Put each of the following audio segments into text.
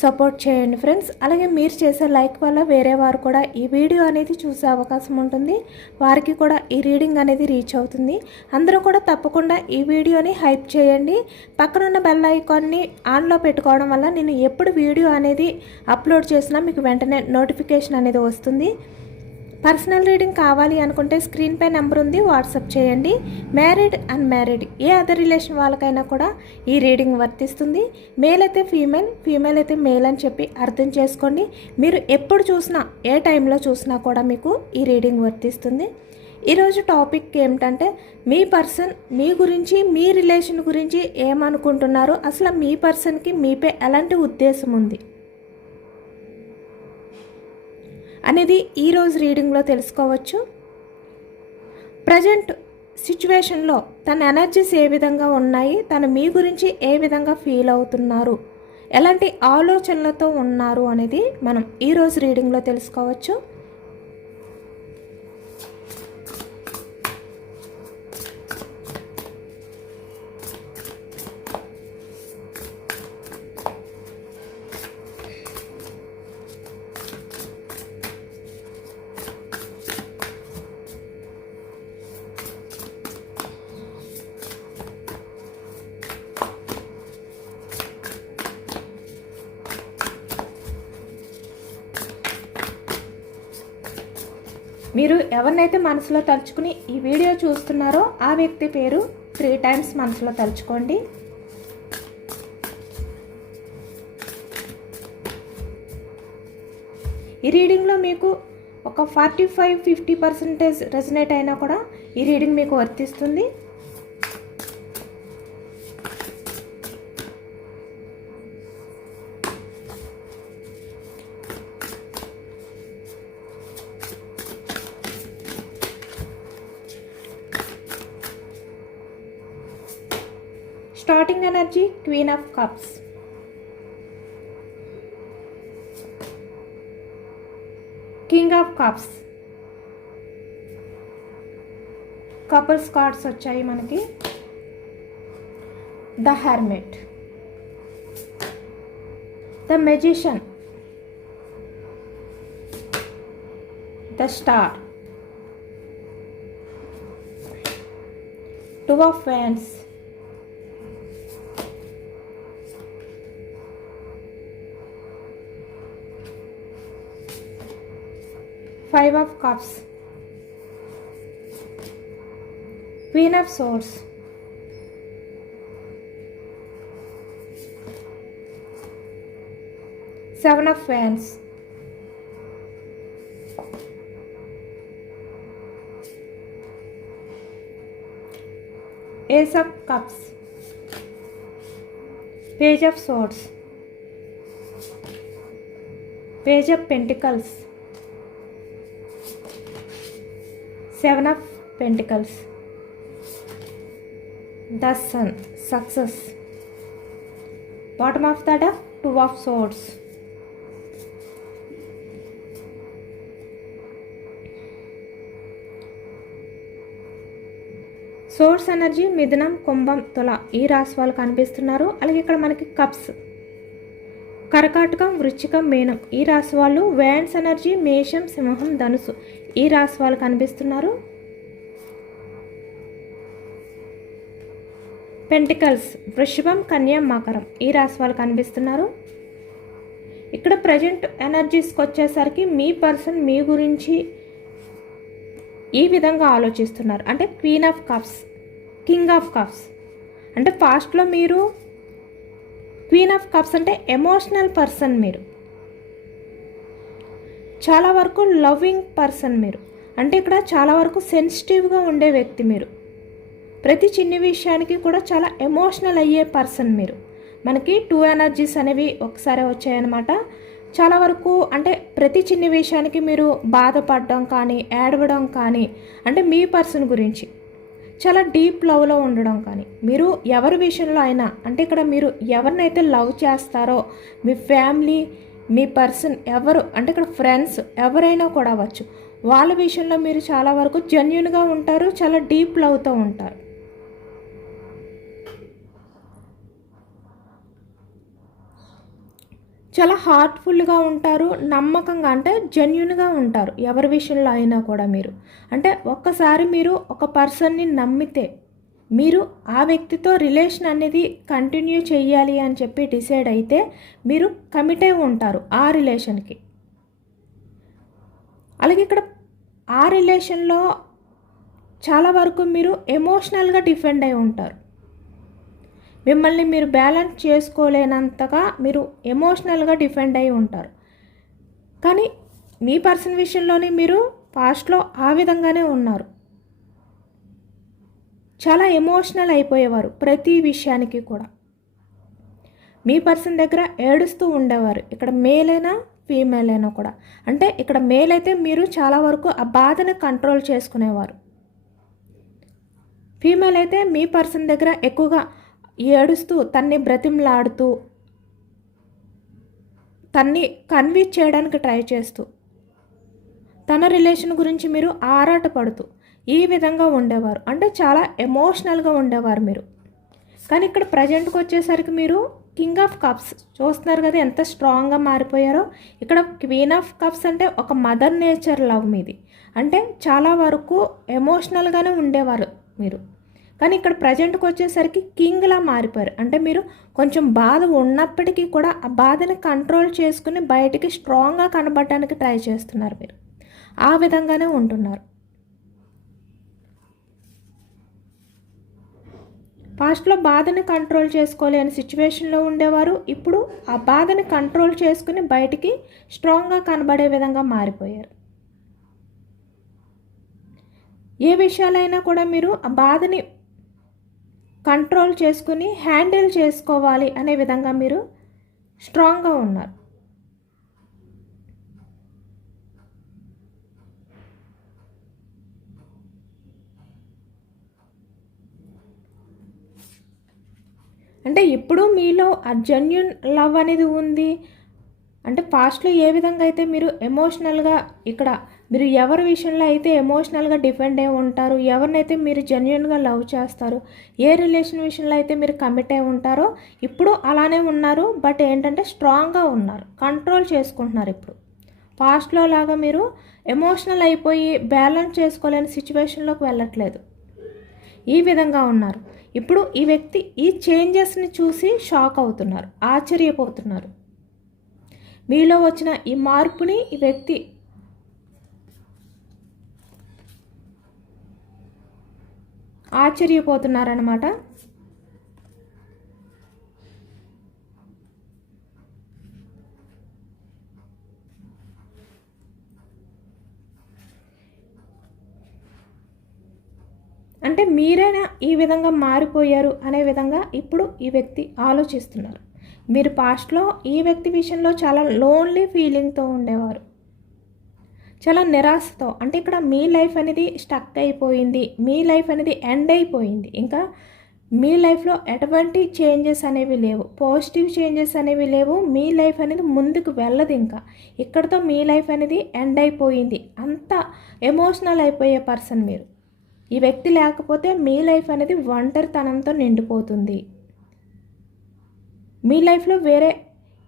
Support చేయండి friends. అలాగే మీరు చేసే లైక్ వల్ల వేరే వారు కూడా ఈ వీడియో అనేది చూసే అవకాశం ఉంటుంది. వారికి కూడా ఈ రీడింగ్ అనేది రీచ్ అవుతుంది. అందరూ కూడా తప్పకుండా ఈ వీడియోని హైప్ చేయండి. పక్కనున్న బెల్ ఐకాన్ని ఆన్లో పెట్టుకోవడం వల్ల నేను ఎప్పుడు వీడియో అనేది అప్లోడ్ చేసినా మీకు వెంటనే నోటిఫికేషన్ అనేది వస్తుంది. పర్సనల్ రీడింగ్ కావాలి అనుకుంటే స్క్రీన్ పై నెంబర్ ఉంది వాట్సాప్ చేయండి. మ్యారీడ్ అన్మ్యారీడ్ ఏ అదర్ రిలేషన్ వాళ్ళకైనా కూడా ఈ రీడింగ్ వర్తిస్తుంది. మేల్ అయితే ఫీమేల్ ఫీమేల్ అయితే మేల్ అని చెప్పి అర్థం చేసుకోండి. మీరు ఎప్పుడు చూసినా ఏ టైంలో చూసినా కూడా మీకు ఈ రీడింగ్ వర్తిస్తుంది. ఈరోజు టాపిక్ ఏమిటంటే మీ పర్సన్ మీ గురించి మీ రిలేషన్ గురించి ఏమనుకుంటున్నారో అసలు మీ పర్సన్కి మీపై ఎలాంటి ఉద్దేశం ఉంది? అనేది ఈరోజు రీడింగ్లో తెలుసుకోవచ్చు. ప్రజెంట్ సిచ్యువేషన్లో తన ఎనర్జీస్ ఏ విధంగా ఉన్నాయి తను మీ గురించి ఏ విధంగా ఫీల్ అవుతున్నారు ఎలాంటి ఆలోచనలతో ఉన్నారు అనేది మనం ఈరోజు రీడింగ్లో తెలుసుకోవచ్చు. మీరు ఎవరినైతే మనసులో తలుచుకుని ఈ వీడియో చూస్తున్నారో ఆ వ్యక్తి పేరు త్రీ టైమ్స్ మనసులో తలుచుకోండి. ఈ రీడింగ్లో మీకు ఒక forty five fifty percentage resonate అయినా కూడా ఈ రీడింగ్ మీకు వర్తిస్తుంది. Starting energy queen of cups king of cups couples cards వచ్చాయి మనకి. The hermit the magician the star two of wands five of cups. Queen of swords. Seven of wands. Ace of cups. Page of swords. Page of pentacles seven of pentacles the sun success bottom of the two of swords swords energy మిథునం కుంభం తుల ఈ రాశి వాళ్ళు కనిపిస్తున్నారు. అలాగే ఇక్కడ మనకి cups కరకాటకం వృచ్చికం మీనం ఈ రాశి వాళ్ళు వ్యాన్స్ ఎనర్జీ మేషం సింహం ధనుసు ఈ రాశి వాళ్ళు కనిపిస్తున్నారు? పెంటికల్స్ వృషభం కన్యా మకరం. ఈ రాశి వాళ్ళు కనిపిస్తున్నారు? ఇక్కడ ప్రజెంట్ ఎనర్జీస్కి వచ్చేసరికి మీ పర్సన్ మీ గురించి ఈ విధంగా ఆలోచిస్తున్నారు? అంటే queen of cups king of cups అంటే ఫాస్ట్లో మీరు క్వీన్ ఆఫ్ కప్స్ అంటే ఎమోషనల్ పర్సన్ మీరు. చాలా వరకు లవింగ్ పర్సన్ మీరు. అంటే ఇక్కడ చాలా వరకు సెన్సిటివ్గా ఉండే వ్యక్తి మీరు. ప్రతి చిన్న విషయానికి కూడా చాలా ఎమోషనల్ అయ్యే పర్సన్ మీరు. మనకి టూ ఎనర్జీస్ అనేవి ఒకసారి వచ్చాయన్నమాట. చాలా వరకు అంటే ప్రతి చిన్న విషయానికి మీరు బాధపడడం కానీ ఏడవడం కానీ అంటే మీ పర్సన్ గురించి చాలా డీప్ లవ్లో ఉండడం కానీ మీరు ఎవరి విషయంలో అయినా అంటే ఇక్కడ మీరు ఎవరినైతే లవ్ చేస్తారో మీ ఫ్యామిలీ మీ పర్సన్ ఎవరు అంటే ఇక్కడ ఫ్రెండ్స్ ఎవరైనా కూడా అవ్వచ్చు. వాళ్ళ విషయంలో మీరు చాలా వరకు జెన్యున్గా ఉంటారు చాలా డీప్ లవ్తో ఉంటారు. చాలా హార్ట్ఫుల్గా ఉంటారు నమ్మకంగా అంటే జెన్యున్గా ఉంటారు ఎవరి విషయంలో అయినా కూడా మీరు. అంటే ఒక్కసారి మీరు ఒక పర్సన్ని నమ్మితే మీరు ఆ వ్యక్తితో రిలేషన్ అనేది కంటిన్యూ చేయాలి అని చెప్పి డిసైడ్ అయితే మీరు కమిట్ అయి ఉంటారు ఆ రిలేషన్కి. అలాగే ఇక్కడ ఆ రిలేషన్లో చాలా వరకు మీరు ఎమోషనల్గా డిఫెండ్ అయి ఉంటారు. మిమ్మల్ని మీరు బ్యాలెన్స్ చేసుకోలేనంతగా మీరు ఎమోషనల్గా డిఫెండ్ అయి ఉంటారు. కానీ మీ పర్సన్ విషయంలోనే మీరు పాస్ట్లో ఆ విధంగానే ఉన్నారు. చాలా ఎమోషనల్ అయిపోయేవారు ప్రతి విషయానికి కూడా. మీ పర్సన్ దగ్గర ఏడుస్తూ ఉండేవారు. ఇక్కడ మేల్ అయినా ఫీమేల్ అయినా కూడా. అంటే ఇక్కడ మేల్ అయితే మీరు చాలా వరకు ఆ బాధని కంట్రోల్ చేసుకునేవారు. ఫీమేల్ అయితే మీ పర్సన్ దగ్గర ఎక్కువగా ఏడుస్తూ తన్ని బ్రతిమలాడుతూ తన్ని కన్విన్స్ చేయడానికి ట్రై చేస్తూ. తన రిలేషన్ గురించి మీరు ఆరాటపడుతూ. ఈ విధంగా ఉండేవారు. అంటే చాలా ఎమోషనల్గా ఉండేవారు మీరు. కానీ ఇక్కడ ప్రజెంట్కి వచ్చేసరికి మీరు కింగ్ ఆఫ్ కప్స్ చూస్తున్నారు కదా ఎంత స్ట్రాంగ్గా మారిపోయారో. ఇక్కడ క్వీన్ ఆఫ్ కప్స్ అంటే ఒక మదర్ నేచర్ లవ్ మీది. అంటే చాలా వరకు ఎమోషనల్గానే ఉండేవారు మీరు. కానీ ఇక్కడ ప్రజెంట్కి వచ్చేసరికి కింగ్లా మారిపోయారు. అంటే మీరు కొంచెం బాధ ఉన్నప్పటికీ కూడా ఆ బాధని కంట్రోల్ చేసుకుని బయటికి స్ట్రాంగ్గా కనబడటానికి ట్రై చేస్తున్నారు మీరు. ఆ విధంగానే ఉంటున్నారు. పాస్ట్లో బాధని కంట్రోల్ చేసుకోలేని సిచ్యువేషన్లో ఉండేవారు. ఇప్పుడు ఆ బాధని కంట్రోల్ చేసుకుని బయటికి స్ట్రాంగ్గా కనబడే విధంగా మారిపోయారు. ఏ విషయాలైనా కూడా మీరు ఆ బాధని కంట్రోల్ చేసుకుని హ్యాండిల్ చేసుకోవాలి అనే విధంగా మీరు స్ట్రాంగ్గా ఉన్నారు. అంటే ఇప్పుడు మీలో ఆ జెన్యున్ లవ్ అనేది ఉంది. అంటే పాస్ట్లో ఏ విధంగా అయితే మీరు ఎమోషనల్గా ఇక్కడ మీరు ఎవరి విషయంలో అయితే ఎమోషనల్గా డిపెండ్ అయి ఉంటారు ఎవరినైతే మీరు జెన్యున్గా లవ్ చేస్తారు ఏ రిలేషన్ విషయంలో అయితే మీరు కమిట్ అయి ఉంటారో ఇప్పుడు అలానే ఉన్నారు. బట్ ఏంటంటే స్ట్రాంగ్గా ఉన్నారు. కంట్రోల్ చేసుకుంటున్నారు ఇప్పుడు. పాస్ట్లో లాగా మీరు ఎమోషనల్ అయిపోయి బ్యాలెన్స్ చేసుకోలేని సిచ్యువేషన్లోకి వెళ్ళట్లేదు. ఈ విధంగా ఉన్నారు. ఇప్పుడు ఈ వ్యక్తి ఈ చేంజెస్ని చూసి షాక్ అవుతున్నారు ఆశ్చర్యపోతున్నారు. మీలో వచ్చిన ఈ మార్పుని ఈ వ్యక్తి ఆశ్చర్యపోతున్నారనమాట అంటే మీరైనా ఈ విధంగా మారిపోయారు అనే విధంగా ఇప్పుడు ఈ వ్యక్తి ఆలోచిస్తున్నారు. మీరు పాస్ట్లో ఈ వ్యక్తి విషయంలో చాలా లోన్లీ ఫీలింగ్తో ఉండేవారు. చాలా నిరాశతో అంటే ఇక్కడ మీ లైఫ్ అనేది స్టక్ అయిపోయింది మీ లైఫ్ అనేది ఎండ్ అయిపోయింది. ఇంకా మీ లైఫ్లో ఎటువంటి చేంజెస్ అనేవి లేవు. పాజిటివ్ చేంజెస్ అనేవి లేవు. మీ లైఫ్ అనేది ముందుకు వెళ్ళదు ఇంకా. ఇక్కడతో మీ లైఫ్ అనేది ఎండ్ అయిపోయింది. అంత ఎమోషనల్ అయిపోయే పర్సన్ మీరు. ఈ వ్యక్తి లేకపోతే మీ లైఫ్ అనేది ఒంటరితనంతో నిండిపోతుంది. మీ లైఫ్లో వేరే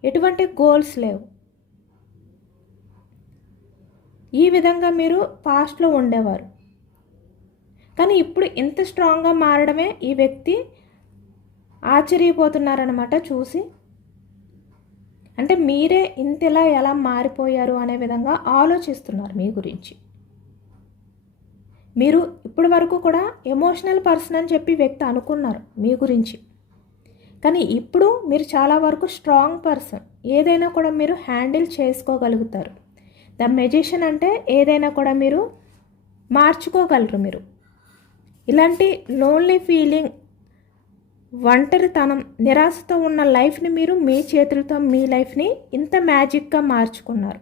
ఎటువంటి గోల్స్ లేవు. ఈ విధంగా మీరు పాస్ట్లో ఉండేవారు. కానీ ఇప్పుడు ఇంత స్ట్రాంగ్గా మారడమే ఈ వ్యక్తి ఆశ్చర్యపోతున్నారనమాట చూసి. అంటే మీరే ఇంతలా ఎలా మారిపోయారు అనే విధంగా ఆలోచిస్తున్నారు మీ గురించి. మీరు ఇప్పటి వరకు కూడా ఎమోషనల్ పర్సన్ అని చెప్పి వ్యక్తి అనుకున్నారు మీ గురించి. కానీ ఇప్పుడు మీరు చాలా వరకు స్ట్రాంగ్ పర్సన్ ఏదైనా కూడా మీరు హ్యాండిల్ చేసుకోగలుగుతారు. ద మెజిషియన్ అంటే ఏదైనా కూడా మీరు మార్చుకోగలరు మీరు. ఇలాంటి లోన్లీ ఫీలింగ్ ఒంటరితనం నిరాశతో ఉన్న లైఫ్ని మీరు మీ చేతులతో మీ లైఫ్ని ఇంత మ్యాజిక్గా మార్చుకున్నారు.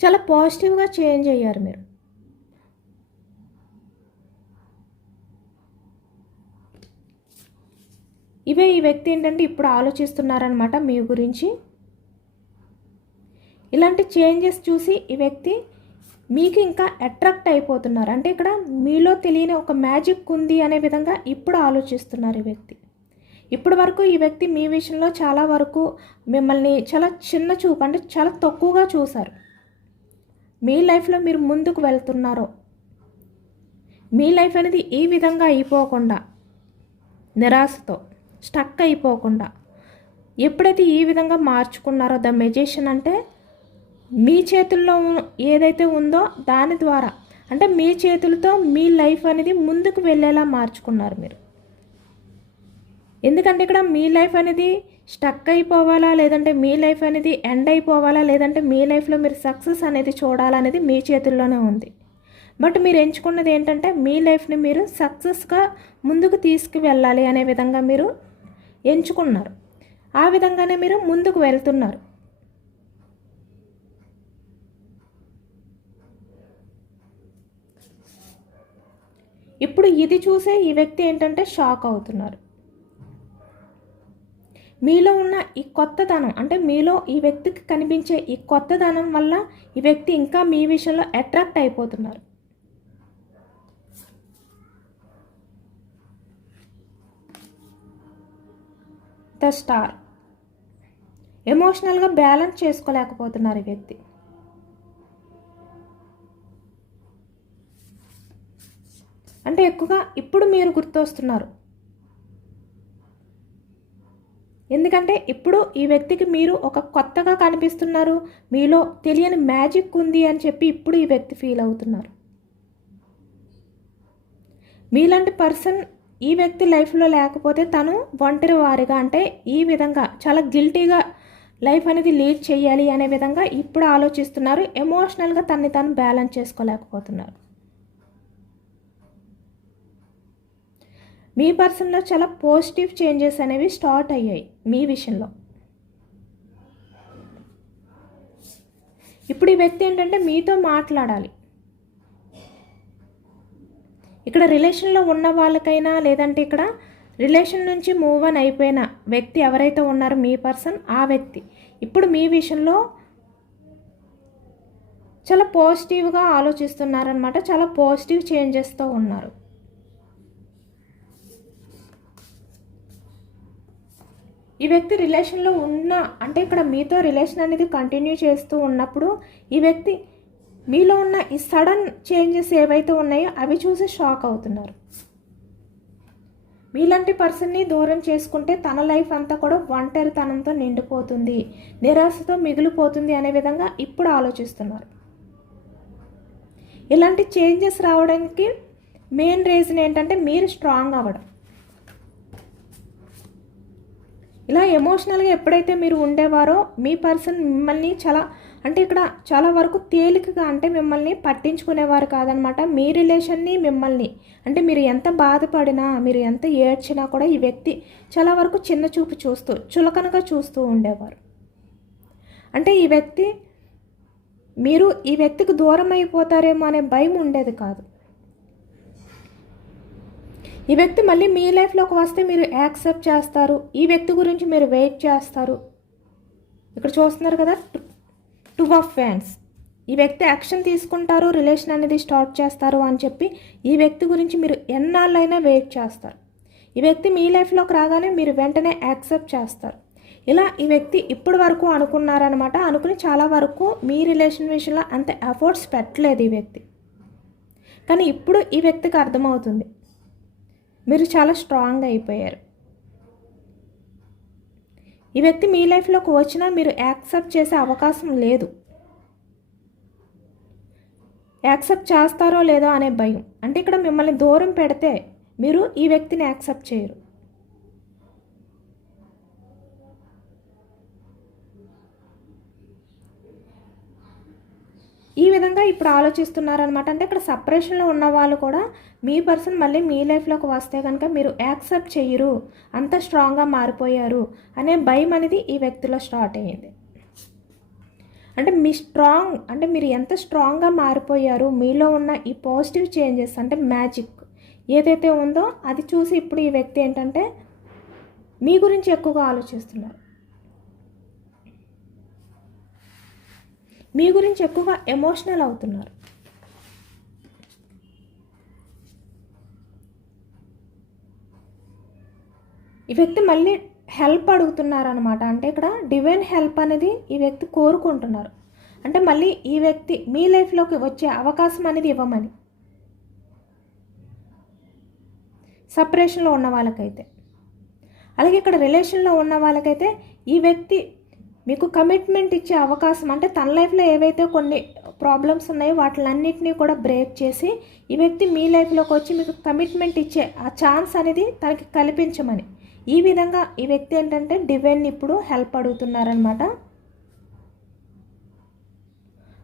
చాలా పాజిటివ్గా చేంజ్ అయ్యారు మీరు. ఇవే ఈ వ్యక్తి ఏంటంటే ఇప్పుడు ఆలోచిస్తున్నారనమాట మీ గురించి. ఇలాంటి చేంజెస్ చూసి ఈ వ్యక్తి మీకు ఇంకా అట్రాక్ట్ అయిపోతున్నారు. అంటే ఇక్కడ మీలో తెలియని ఒక మ్యాజిక్ ఉంది అనే విధంగా ఇప్పుడు ఆలోచిస్తున్నారు ఈ వ్యక్తి. ఇప్పటి వరకు ఈ వ్యక్తి మీ విషయంలో చాలా వరకు మిమ్మల్ని చాలా చిన్న చూపు అంటే చాలా తక్కువగా చూశారు. మీ లైఫ్లో మీరు ముందుకు వెళ్తున్నారో మీ లైఫ్ అనేది ఈ విధంగా అయిపోకుండా నిరాశతో స్టక్ అయిపోకుండా. ఎప్పుడైతే ఈ విధంగా మార్చుకున్నారో ద మెజిషియన్ అంటే మీ చేతుల్లో ఏదైతే ఉందో దాని ద్వారా అంటే మీ చేతులతో మీ లైఫ్ అనేది ముందుకు వెళ్ళేలా మార్చుకున్నారు మీరు. ఎందుకంటే ఇక్కడ మీ లైఫ్ అనేది స్టక్ అయిపోవాలా లేదంటే మీ లైఫ్ అనేది ఎండ్ అయిపోవాలా లేదంటే మీ లైఫ్లో మీరు సక్సెస్ అనేది చూడాలనేది మీ చేతుల్లోనే ఉంది. బట్ మీరు ఎంచుకున్నది ఏంటంటే మీ లైఫ్ని మీరు సక్సెస్గా ముందుకు తీసుకువెళ్ళాలి అనే విధంగా మీరు ఎంచుకున్నారు. ఆ విధంగానే మీరు ముందుకు వెళ్తున్నారు. ఇప్పుడు ఇది చూసే ఈ వ్యక్తి ఏంటంటే షాక్ అవుతున్నారు. మీలో ఉన్న ఈ కొత్తదనం అంటే మీలో ఈ వ్యక్తికి కనిపించే ఈ కొత్తదనం వల్ల ఈ వ్యక్తి ఇంకా మీ విషయంలో అట్రాక్ట్ అయిపోతున్నారు. The star. ఎమోషనల్గా బ్యాలెన్స్ చేసుకోలేకపోతున్నారు ఈ వ్యక్తి. అంటే ఎక్కువగా ఇప్పుడు మీరు గుర్తొస్తున్నారు. ఎందుకంటే ఇప్పుడు ఈ వ్యక్తికి మీరు ఒక కొత్తగా కనిపిస్తున్నారు మీలో తెలియని మ్యాజిక్ ఉంది అని చెప్పి ఇప్పుడు ఈ వ్యక్తి ఫీల్ అవుతున్నారు. మీలాంటి పర్సన్ ఈ వ్యక్తి లైఫ్లో లేకపోతే తను ఒంటరి వారిగా అంటే ఈ విధంగా చాలా గిల్టీగా లైఫ్ అనేది లీడ్ చేయాలి అనే విధంగా ఇప్పుడు ఆలోచిస్తున్నారు. ఎమోషనల్గా తన్ని తను బ్యాలెన్స్ చేసుకోలేకపోతున్నారు. మీ పర్సన్లో చాలా పాజిటివ్ చేంజెస్ అనేవి స్టార్ట్ అయ్యాయి మీ విషయంలో. ఇప్పుడు ఈ వ్యక్తి ఏంటంటే మీతో మాట్లాడాలి. ఇక్కడ రిలేషన్లో ఉన్న వాళ్ళకైనా లేదంటే ఇక్కడ రిలేషన్ నుంచి మూవ్ అని అయిపోయిన వ్యక్తి ఎవరైతే ఉన్నారో మీ పర్సన్ ఆ వ్యక్తి. ఇప్పుడు మీ విషయంలో చాలా పాజిటివ్గా ఆలోచిస్తున్నారనమాట చాలా పాజిటివ్ చేంజెస్తో ఉన్నారు. ఈ వ్యక్తి రిలేషన్లో ఉన్న అంటే ఇక్కడ మీతో రిలేషన్ అనేది కంటిన్యూ చేస్తూ ఉన్నప్పుడు ఈ వ్యక్తి మీలో ఉన్న ఈ సడన్ చేంజెస్ ఏవైతే ఉన్నాయో అవి చూసి షాక్ అవుతున్నారు. మీలాంటి పర్సన్ని దూరం చేసుకుంటే తన లైఫ్ అంతా కూడా ఒంటరితనంతో నిండిపోతుంది నిరాశతో మిగిలిపోతుంది అనే విధంగా ఇప్పుడు ఆలోచిస్తున్నారు. ఇలాంటి చేంజెస్ రావడానికి మెయిన్ రీజన్ ఏంటంటే మీరు స్ట్రాంగ్ అవ్వడం. ఇలా ఎమోషనల్గా ఎప్పుడైతే మీరు ఉండేవారో మీ పర్సన్ మిమ్మల్ని చాలా అంటే ఇక్కడ చాలా వరకు తేలికగా అంటే మిమ్మల్ని పట్టించుకునేవారు కాదనమాట. మీ రిలేషన్ని మిమ్మల్ని అంటే మీరు ఎంత బాధపడినా మీరు ఎంత ఏడ్చినా కూడా ఈ వ్యక్తి చాలా వరకు చిన్న చూపు చూస్తూ చులకనగా చూస్తూ ఉండేవారు. అంటే ఈ వ్యక్తి మీరు ఈ వ్యక్తికి దూరం అయిపోతారేమో అనే భయం ఉండేది కాదు. ఈ వ్యక్తి మళ్ళీ మీ లైఫ్లోకి వస్తే మీరు యాక్సెప్ట్ చేస్తారు. ఈ వ్యక్తి గురించి మీరు వెయిట్ చేస్తారు. ఇక్కడ చూస్తున్నారు కదా టూ ఆఫ్ ఫ్యాన్స్. ఈ వ్యక్తి యాక్షన్ తీసుకుంటారు రిలేషన్ అనేది స్టార్ట్ చేస్తారు అని చెప్పి ఈ వ్యక్తి గురించి మీరు ఎన్నాళ్ళైనా వెయిట్ చేస్తారు. ఈ వ్యక్తి మీ లైఫ్లోకి రాగానే మీరు వెంటనే యాక్సెప్ట్ చేస్తారు. ఇలా ఈ వ్యక్తి ఇప్పటి వరకు అనుకున్నారనమాట అనుకుని చాలా వరకు మీ రిలేషన్ విషయంలో అంత ఎఫర్ట్స్ పెట్టలేదు ఈ వ్యక్తి. కానీ ఇప్పుడు ఈ వ్యక్తికి అర్థమవుతుంది. మీరు చాలా స్ట్రాంగ్ అయిపోయారు. ఈ వ్యక్తి మీ లైఫ్లోకి వచ్చినా మీరు యాక్సెప్ట్ చేసే అవకాశం లేదు. యాక్సెప్ట్ చేస్తారో లేదో అనే భయం. అంటే ఇక్కడ మిమ్మల్ని దూరం పెడితే మీరు ఈ వ్యక్తిని యాక్సెప్ట్ చేయరు. ఈ విధంగా ఇప్పుడు ఆలోచిస్తున్నారనమాట అంటే ఇక్కడ సపరేషన్లో ఉన్న వాళ్ళు కూడా మీ పర్సన్ మళ్ళీ మీ లైఫ్లోకి వస్తే కనుక మీరు యాక్సెప్ట్ చేయరు. అంత స్ట్రాంగ్గా మారిపోయారు అనే భయం అనేది ఈ వ్యక్తిలో స్టార్ట్ అయ్యింది. అంటే మీ స్ట్రాంగ్ అంటే మీరు ఎంత స్ట్రాంగ్గా మారిపోయారు మీలో ఉన్న ఈ పాజిటివ్ చేంజెస్ అంటే మ్యాజిక్ ఏదైతే ఉందో అది చూసి ఇప్పుడు ఈ వ్యక్తి ఏంటంటే మీ గురించి ఎక్కువగా ఆలోచిస్తున్నారు. మీ గురించి ఎక్కువగా ఎమోషనల్ అవుతున్నారు. ఈ వ్యక్తి మళ్ళీ హెల్ప్ అడుగుతున్నారనమాట అంటే ఇక్కడ డివైన్ హెల్ప్ అనేది ఈ వ్యక్తి కోరుకుంటున్నారు. అంటే మళ్ళీ ఈ వ్యక్తి మీ లైఫ్లోకి వచ్చే అవకాశం అనేది ఇవ్వమని. సపరేషన్లో ఉన్న వాళ్ళకైతే. అలాగే ఇక్కడ రిలేషన్లో ఉన్న వాళ్ళకైతే ఈ వ్యక్తి మీకు కమిట్మెంట్ ఇచ్చే అవకాశం అంటే తన లైఫ్లో ఏవైతే కొన్ని ప్రాబ్లమ్స్ ఉన్నాయో వాటిలన్నింటినీ కూడా బ్రేక్ చేసి ఈ వ్యక్తి మీ లైఫ్లోకి వచ్చి మీకు కమిట్మెంట్ ఇచ్చే ఆ ఛాన్స్ అనేది తనకి కల్పించమని. ఈ విధంగా ఈ వ్యక్తి ఏంటంటే డివైన్ ఇప్పుడు హెల్ప్ అడుగుతున్నారనమాట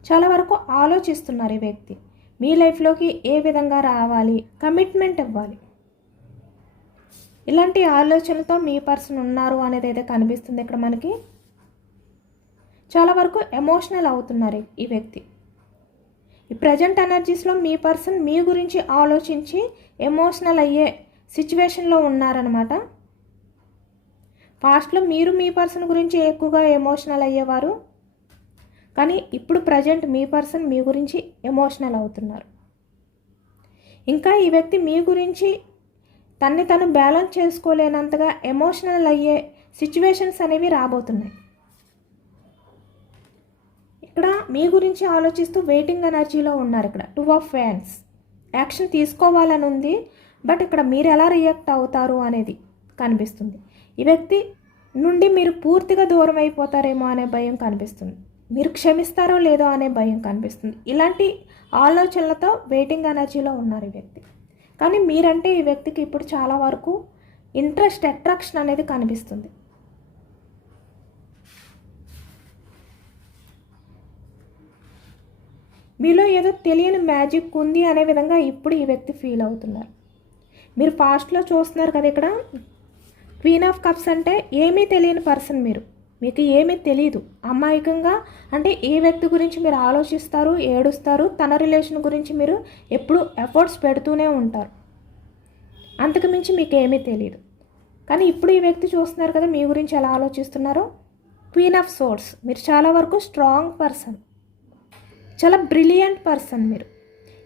చాలా వరకు ఆలోచిస్తున్నారు ఈ వ్యక్తి. మీ లైఫ్లోకి ఏ విధంగా రావాలి కమిట్మెంట్ ఇవ్వాలి? ఇలాంటి ఆలోచనలతో మీ పర్సన్ ఉన్నారు అనేది అయితే కనిపిస్తుంది ఇక్కడ మనకి. చాలా వరకు ఎమోషనల్ అవుతున్నారు ఈ వ్యక్తి. ఈ ప్రజెంట్ ఎనర్జీస్లో మీ పర్సన్ మీ గురించి ఆలోచించి ఎమోషనల్ అయ్యే సిచ్యువేషన్లో ఉన్నారనమాట పాస్ట్లో మీరు మీ పర్సన్ గురించి ఎక్కువగా ఎమోషనల్ అయ్యేవారు. కానీ ఇప్పుడు ప్రజెంట్ మీ పర్సన్ మీ గురించి ఎమోషనల్ అవుతున్నారు. ఇంకా ఈ వ్యక్తి మీ గురించి తన్ని తను బ్యాలెన్స్ చేసుకోలేనంతగా ఎమోషనల్ అయ్యే సిచ్యువేషన్స్ అనేవి రాబోతున్నాయి. ఇక్కడ మీ గురించి ఆలోచిస్తూ వెయిటింగ్ ఎనర్జీలో ఉన్నారు ఇక్కడ. టూ ఆఫ్ ఫ్యాన్స్ యాక్షన్ తీసుకోవాలని ఉంది బట్ ఇక్కడ మీరు ఎలా రియాక్ట్ అవుతారు అనేది కనిపిస్తుంది. ఈ వ్యక్తి నుండి మీరు పూర్తిగా దూరం అయిపోతారేమో అనే భయం కనిపిస్తుంది. మీరు క్షమిస్తారో లేదో అనే భయం కనిపిస్తుంది. ఇలాంటి ఆలోచనలతో వెయిటింగ్ ఎనర్జీలో ఉన్నారు ఈ వ్యక్తి. కానీ మీరంటే ఈ వ్యక్తికి ఇప్పుడు చాలా వరకు ఇంట్రెస్ట్ అట్రాక్షన్ అనేది కనిపిస్తుంది. మీలో ఏదో తెలియని మ్యాజిక్ ఉంది అనే విధంగా ఇప్పుడు ఈ వ్యక్తి ఫీల్ అవుతున్నారు. మీరు ఫాస్ట్లో చూస్తున్నారు కదా ఇక్కడ? క్వీన్ ఆఫ్ కప్స్ అంటే ఏమీ తెలియని పర్సన్ మీరు. మీకు ఏమీ తెలియదు అమాయకంగా అంటే ఏ వ్యక్తి గురించి మీరు ఆలోచిస్తారు ఏడుస్తారు తన రిలేషన్ గురించి మీరు ఎప్పుడు ఎఫర్ట్స్ పెడుతూనే ఉంటారు. అంతకు మించి మీకు ఏమీ తెలియదు కానీ ఇప్పుడు ఈ వ్యక్తి చూస్తున్నారు కదా మీ గురించి ఎలా ఆలోచిస్తున్నారో? క్వీన్ ఆఫ్ సోర్స్ మీరు చాలా వరకు స్ట్రాంగ్ పర్సన్. చాలా బ్రిలియంట్ పర్సన్ మీరు.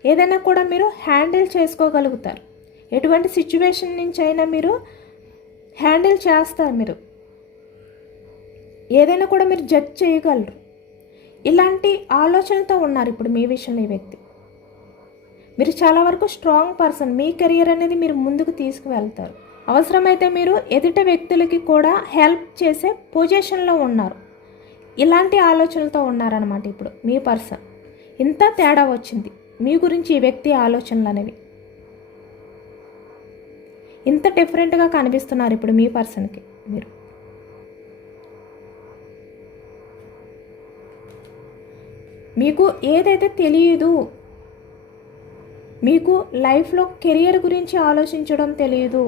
ఏదైనా కూడా మీరు హ్యాండిల్ చేసుకోగలుగుతారు. ఎటువంటి సిచ్యువేషన్ నుంచి అయినా మీరు హ్యాండిల్ చేస్తారు మీరు. ఏదైనా కూడా మీరు జడ్జ్ చేయగలరు. ఇలాంటి ఆలోచనతో ఉన్నారు ఇప్పుడు మీ విషయంలో ఈ వ్యక్తి. మీరు చాలా వరకు స్ట్రాంగ్ పర్సన్ మీ కెరియర్ అనేది మీరు ముందుకు తీసుకువెళ్తారు. అవసరమైతే మీరు ఎదుట వ్యక్తులకి కూడా హెల్ప్ చేసే పొజిషన్లో ఉన్నారు. ఇలాంటి ఆలోచనలతో ఉన్నారనమాట ఇప్పుడు మీ పర్సన్ ఇంత తేడా వచ్చింది. మీ గురించి ఈ వ్యక్తి ఆలోచనలు అనేవి ఇంత డిఫరెంట్గా కనిపిస్తున్నారు ఇప్పుడు మీ పర్సన్కి మీరు. మీకు ఏదైతే తెలియదు మీకు లైఫ్లో కెరియర్ గురించి ఆలోచించడం తెలియదు.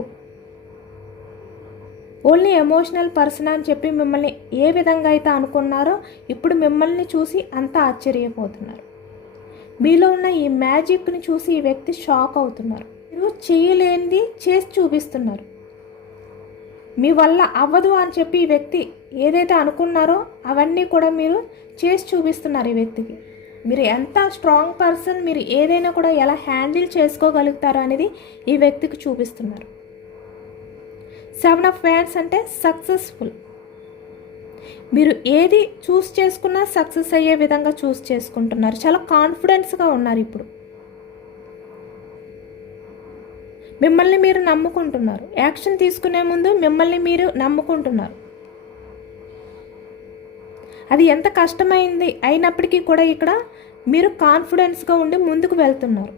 ఓన్లీ ఎమోషనల్ పర్సన్ అని చెప్పి మిమ్మల్ని ఏ విధంగా అయితే అనుకున్నారో ఇప్పుడు మిమ్మల్ని చూసి అంత ఆశ్చర్యపోతున్నారు. మీలో ఉన్న ఈ మ్యాజిక్ని చూసి ఈ వ్యక్తి షాక్ అవుతున్నారు. మీరు చేయలేనిది చేసి చూపిస్తున్నారు. మీ వల్ల అవ్వదు అని చెప్పి ఈ వ్యక్తి ఏదైతే అనుకున్నారో అవన్నీ కూడా మీరు చేసి చూపిస్తున్నారు ఈ వ్యక్తికి. మీరు ఎంత స్ట్రాంగ్ పర్సన్ మీరు ఏదైనా కూడా ఎలా హ్యాండిల్ చేసుకోగలుగుతారో అనేది ఈ వ్యక్తికి చూపిస్తున్నారు. సెవెన్ ఆఫ్ ఫ్యాన్స్ అంటే సక్సెస్ఫుల్ మీరు ఏది చూస్ చేసుకున్నా సక్సెస్ అయ్యే విధంగా చూస్ చేసుకుంటున్నారు. చాలా కాన్ఫిడెన్స్గా ఉన్నారు ఇప్పుడు. మిమ్మల్ని మీరు నమ్ముకుంటున్నారు. యాక్షన్ తీసుకునే ముందు మిమ్మల్ని మీరు నమ్ముకుంటున్నారు. అది ఎంత కష్టమైంది అయినప్పటికీ కూడా ఇక్కడ మీరు కాన్ఫిడెన్స్గా ఉండి ముందుకు వెళ్తున్నారు.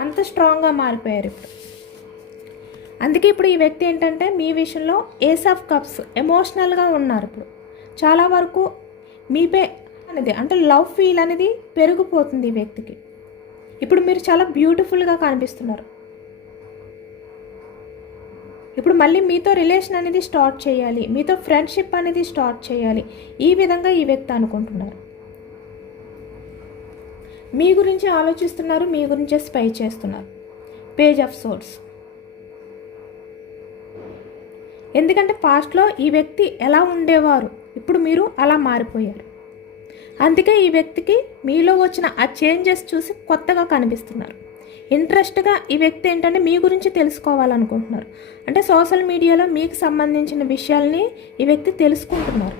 అంత స్ట్రాంగ్గా మారిపోయారు ఇప్పుడు. అందుకే ఇప్పుడు ఈ వ్యక్తి ఏంటంటే మీ విషయంలో ఏస్ ఆఫ్ కప్స్ ఎమోషనల్గా ఉన్నారు ఇప్పుడు. చాలా వరకు మీపై అనేది అంటే లవ్ ఫీల్ అనేది పెరిగిపోతుంది ఈ వ్యక్తికి. ఇప్పుడు మీరు చాలా బ్యూటిఫుల్గా కనిపిస్తున్నారు. ఇప్పుడు మళ్ళీ మీతో రిలేషన్ అనేది స్టార్ట్ చేయాలి. మీతో ఫ్రెండ్షిప్ అనేది స్టార్ట్ చేయాలి. ఈ విధంగా ఈ వ్యక్తి అనుకుంటున్నారు. మీ గురించి ఆలోచిస్తున్నారు మీ గురించే స్పై చేస్తున్నారు. పేజ్ ఆఫ్ సోర్స్ ఎందుకంటే పాస్ట్లో ఈ వ్యక్తి ఎలా ఉండేవారు? ఇప్పుడు మీరు అలా మారిపోయారు. అందుకే ఈ వ్యక్తికి మీలో వచ్చిన ఆ చేంజెస్ చూసి కొత్తగా కనిపిస్తున్నారు. ఇంట్రెస్ట్గా ఈ వ్యక్తి ఏంటంటే మీ గురించి తెలుసుకోవాలనుకుంటున్నారు. అంటే సోషల్ మీడియాలో మీకు సంబంధించిన విషయాల్ని ఈ వ్యక్తి తెలుసుకుంటున్నారు.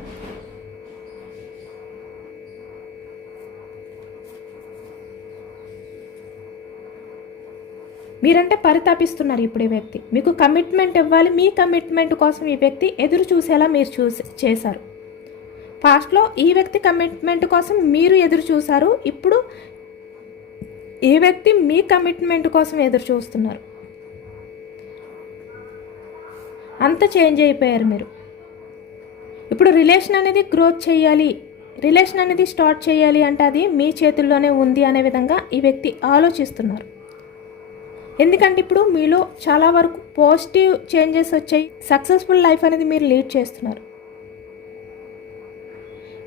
మీరంటే పరితాపిస్తున్నారు ఇప్పుడు ఈ వ్యక్తి. మీకు కమిట్మెంట్ ఇవ్వాలి మీ కమిట్మెంట్ కోసం ఈ వ్యక్తి ఎదురు చూసేలా మీరు చూసి చేశారు. పాస్ట్లో ఈ వ్యక్తి కమిట్మెంట్ కోసం మీరు ఎదురు చూశారు ఇప్పుడు ఈ వ్యక్తి మీ కమిట్మెంట్ కోసం ఎదురు చూస్తున్నారు. అంత చేంజ్ అయిపోయారు మీరు. ఇప్పుడు రిలేషన్ అనేది గ్రోత్ చేయాలి రిలేషన్ అనేది స్టార్ట్ చేయాలి అంటే అది మీ చేతుల్లోనే ఉంది అనే విధంగా ఈ వ్యక్తి ఆలోచిస్తున్నారు. ఎందుకంటే ఇప్పుడు మీలో చాలా వరకు పాజిటివ్ చేంజెస్ వచ్చాయి. సక్సెస్ఫుల్ లైఫ్ అనేది మీరు లీడ్ చేస్తున్నారు.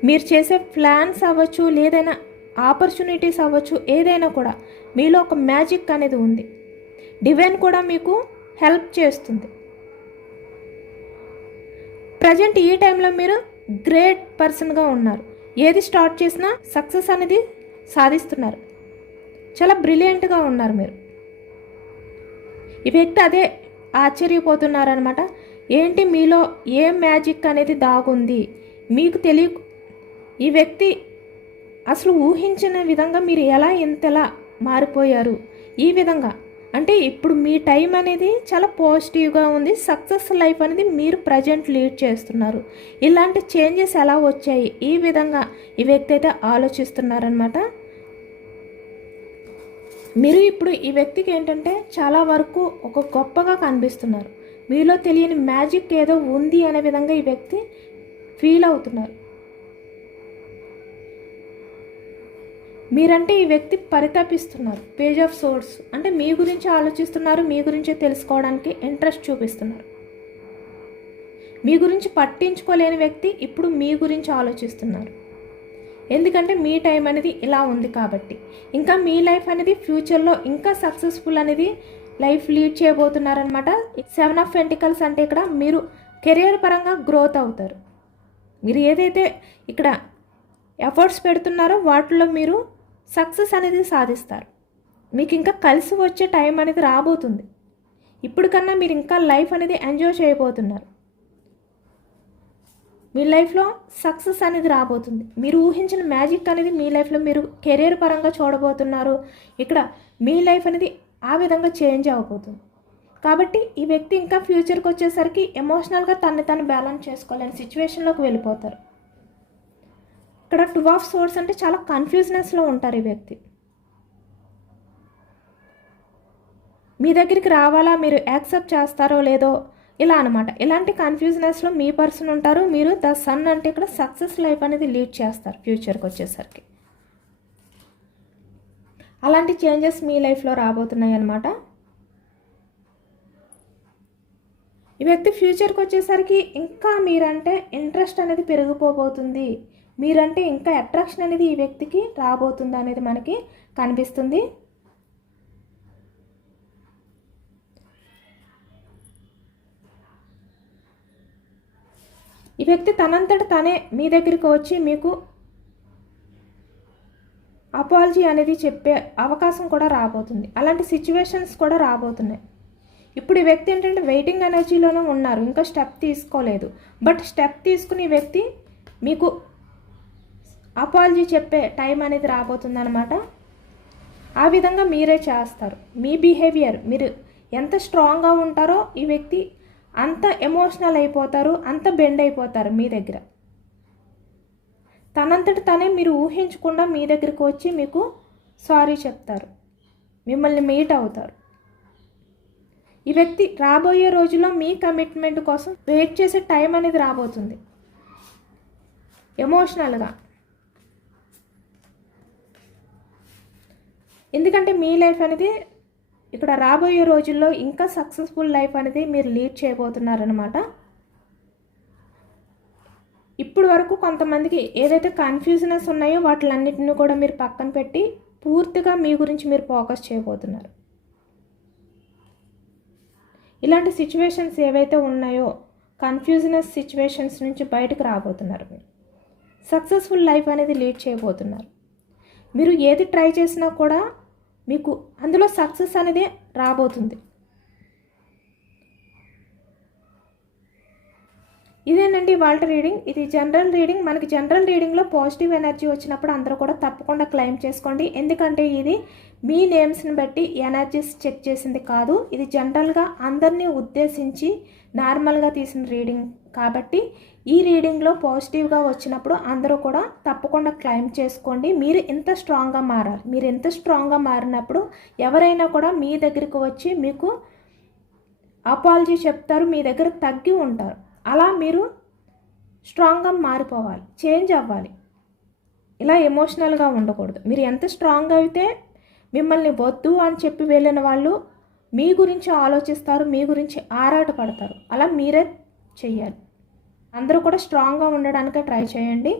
మీరు చేసే ప్లాన్స్ అవ్వచ్చు లేదైనా ఆపర్చునిటీస్ అవ్వచ్చు ఏదైనా కూడా మీలో ఒక మ్యాజిక్ అనేది ఉంది. డివైన్ కూడా మీకు హెల్ప్ చేస్తుంది. ప్రజెంట్ ఈ టైంలో మీరు గ్రేట్ పర్సన్గా ఉన్నారు. ఏది స్టార్ట్ చేసినా సక్సెస్ అనేది సాధిస్తున్నారు. చాలా బ్రిలియంట్గా ఉన్నారు మీరు. ఈ వ్యక్తి అదే ఆశ్చర్యపోతున్నారనమాట ఏంటి మీలో ఏ మ్యాజిక్ అనేది దాగుంది? మీకు తెలియ ఈ వ్యక్తి అసలు ఊహించిన విధంగా మీరు ఎలా ఇంతలా మారిపోయారు? ఈ విధంగా. అంటే ఇప్పుడు మీ టైం అనేది చాలా పాజిటివ్గా ఉంది. సక్సెస్ లైఫ్ అనేది మీరు ప్రజెంట్ లీడ్ చేస్తున్నారు. ఇలాంటి చేంజెస్ ఎలా వచ్చాయి? ఈ విధంగా ఈ వ్యక్తి అయితే ఆలోచిస్తున్నారనమాట మీరు ఇప్పుడు ఈ వ్యక్తికి ఏంటంటే చాలా వరకు ఒక గొప్పగా కనిపిస్తున్నారు. మీలో తెలియని మ్యాజిక్ ఏదో ఉంది అనే విధంగా ఈ వ్యక్తి ఫీల్ అవుతున్నారు. మీరంటే ఈ వ్యక్తి పరితపిస్తున్నారు. పేజ్ ఆఫ్ సోర్స్ అంటే మీ గురించి ఆలోచిస్తున్నారు మీ గురించే తెలుసుకోవడానికి ఇంట్రెస్ట్ చూపిస్తున్నారు. మీ గురించి పట్టించుకోలేని వ్యక్తి ఇప్పుడు మీ గురించి ఆలోచిస్తున్నారు. ఎందుకంటే మీ టైం అనేది ఇలా ఉంది కాబట్టి. ఇంకా మీ లైఫ్ అనేది ఫ్యూచర్లో ఇంకా సక్సెస్ఫుల్ అనేది లైఫ్ లీడ్ చేయబోతున్నారనమాట సెవెన్ ఆఫ్ వెంటికల్స్ అంటే ఇక్కడ మీరు కెరియర్ పరంగా గ్రోత్ అవుతారు. మీరు ఏదైతే ఇక్కడ ఎఫర్ట్స్ పెడుతున్నారో వాటిలో మీరు సక్సెస్ అనేది సాధిస్తారు. మీకు ఇంకా కలిసి వచ్చే టైం అనేది రాబోతుంది. ఇప్పుడు కన్నా మీరు ఇంకా లైఫ్ అనేది ఎంజాయ్ చేయబోతున్నారు. మీ లైఫ్లో సక్సెస్ అనేది రాబోతుంది. మీరు ఊహించిన మ్యాజిక్ అనేది మీ లైఫ్లో మీరు కెరీర్ పరంగా చూడబోతున్నారు. ఇక్కడ మీ లైఫ్ అనేది ఆ విధంగా చేంజ్ అవ్వబోతుంది కాబట్టి ఈ వ్యక్తి ఇంకా ఫ్యూచర్కి వచ్చేసరికి ఎమోషనల్గా తన్ని తను బ్యాలెన్స్ చేసుకోలేని సిచ్యువేషన్లోకి వెళ్ళిపోతారు. ఇక్కడ టూ ఆఫ్ సోర్స్ అంటే చాలా కన్ఫ్యూజ్నెస్లో ఉంటారు ఈ వ్యక్తి. మీ దగ్గరికి రావాలా? మీరు యాక్సెప్ట్ చేస్తారో లేదో? ఇలా అనమాట ఇలాంటి కన్ఫ్యూజనెస్లో మీ పర్సన్ ఉంటారు మీరు ద సన్ అంటే ఇక్కడ సక్సెస్ లైఫ్ అనేది లీడ్ చేస్తారు ఫ్యూచర్కి వచ్చేసరికి. అలాంటి చేంజెస్ మీ లైఫ్లో రాబోతున్నాయి అన్నమాట. ఈ వ్యక్తి ఫ్యూచర్కి వచ్చేసరికి ఇంకా మీరంటే ఇంట్రెస్ట్ అనేది పెరిగిపోబోతుంది. మీరంటే ఇంకా అట్రాక్షన్ అనేది ఈ వ్యక్తికి రాబోతుంది అనేది మనకి కనిపిస్తుంది. ఈ వ్యక్తి తనంతట తనే మీ దగ్గరికి వచ్చి మీకు అపాలజీ అనేది చెప్పే అవకాశం కూడా రాబోతుంది. అలాంటి సిచ్యువేషన్స్ కూడా రాబోతున్నాయి. ఇప్పుడు ఈ వ్యక్తి ఏంటంటే వెయిటింగ్ ఎనర్జీలోనే ఉన్నారు. ఇంకా స్టెప్ తీసుకోలేదు. బట్ స్టెప్ తీసుకుని ఈ వ్యక్తి మీకు అపాలజీ చెప్పే టైం అనేది రాబోతుందన్నమాట. ఆ విధంగా మీరే చేస్తారు. మీ బిహేవియర్ మీరు ఎంత స్ట్రాంగ్గా ఉంటారో ఈ వ్యక్తి అంత ఎమోషనల్ అయిపోతారు అంత బెండ్ అయిపోతారు మీ దగ్గర. తనంతట తనే మీరు ఊహించకుండా మీ దగ్గరికి వచ్చి మీకు సారీ చెప్తారు. మిమ్మల్ని మీట్ అవుతారు. ఈ వ్యక్తి రాబోయే రోజుల్లో మీ కమిట్మెంట్ కోసం వెయిట్ చేసే టైం అనేది రాబోతుంది. ఎమోషనల్గా ఎందుకంటే మీ లైఫ్ అనేది ఇక్కడ రాబోయే రోజుల్లో ఇంకా సక్సెస్ఫుల్ లైఫ్ అనేది మీరు లీడ్ చేయబోతున్నారనమాట ఇప్పుడు వరకు కొంతమందికి ఏదైతే కన్ఫ్యూజనెస్ ఉన్నాయో వాటిలన్నిటిని కూడా మీరు పక్కన పెట్టి పూర్తిగా మీ గురించి మీరు ఫోకస్ చేయబోతున్నారు. ఇలాంటి సిచ్యువేషన్స్ ఏవైతే ఉన్నాయో కన్ఫ్యూజనెస్ సిచ్యువేషన్స్ నుంచి బయటకు రాబోతున్నారు మీరు. సక్సెస్ఫుల్ లైఫ్ అనేది లీడ్ చేయబోతున్నారు. మీరు ఏది ట్రై చేసినా కూడా మీకు అందులో సక్సెస్ అనేది రాబోతుంది. ఇదేనండి వాళ్ళ రీడింగ్. ఇది జనరల్ రీడింగ్. మనకి జనరల్ రీడింగ్లో పాజిటివ్ ఎనర్జీ వచ్చినప్పుడు అందరూ కూడా తప్పకుండా క్లెయిమ్ చేసుకోండి. ఎందుకంటే ఇది మీ నేమ్స్ని బట్టి ఎనర్జీస్ చెక్ చేసింది కాదు. ఇది జనరల్గా అందరినీ ఉద్దేశించి నార్మల్గా తీసిన రీడింగ్. కాబట్టి ఈ రీడింగ్లో పాజిటివ్గా వచ్చినప్పుడు అందరూ కూడా తప్పకుండా క్లెయిమ్ చేసుకోండి. మీరు ఎంత స్ట్రాంగ్గా మారాలి. మీరు ఎంత స్ట్రాంగ్గా మారినప్పుడు ఎవరైనా కూడా మీ దగ్గరికి వచ్చి మీకు అపాలజీ చెప్తారు మీ దగ్గర తగ్గి ఉంటారు. అలా మీరు స్ట్రాంగ్గా మారిపోవాలి. చేంజ్ అవ్వాలి. ఇలా ఎమోషనల్గా ఉండకూడదు. మీరు ఎంత స్ట్రాంగ్ అయితే మిమ్మల్ని వద్దు అని చెప్పి వెళ్ళిన వాళ్ళు మీ గురించి ఆలోచిస్తారు మీ గురించి ఆరాటపడతారు. అలా మీరే చెయ్యాలి. అందరూ కూడా స్ట్రాంగ్గా ఉండడానికే ట్రై చేయండి.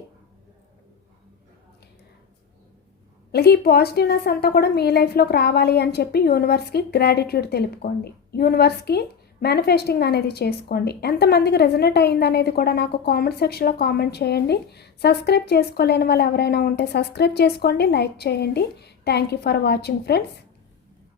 అలాగే ఈ పాజిటివ్నెస్ అంతా కూడా మీ లైఫ్లోకి రావాలి అని చెప్పి యూనివర్స్కి గ్రాటిట్యూడ్ తెలుపుకోండి. యూనివర్స్కి మేనిఫెస్టింగ్ అనేది చేసుకోండి. ఎంతమందికి రెజనేట్ అయింది అనేది కూడా నాకు కామెంట్ సెక్షన్లో కామెంట్ చేయండి. సబ్స్క్రైబ్ చేసుకోలేని వాళ్ళు ఎవరైనా ఉంటే సబ్స్క్రైబ్ చేసుకోండి లైక్ చేయండి. Thank you for watching friends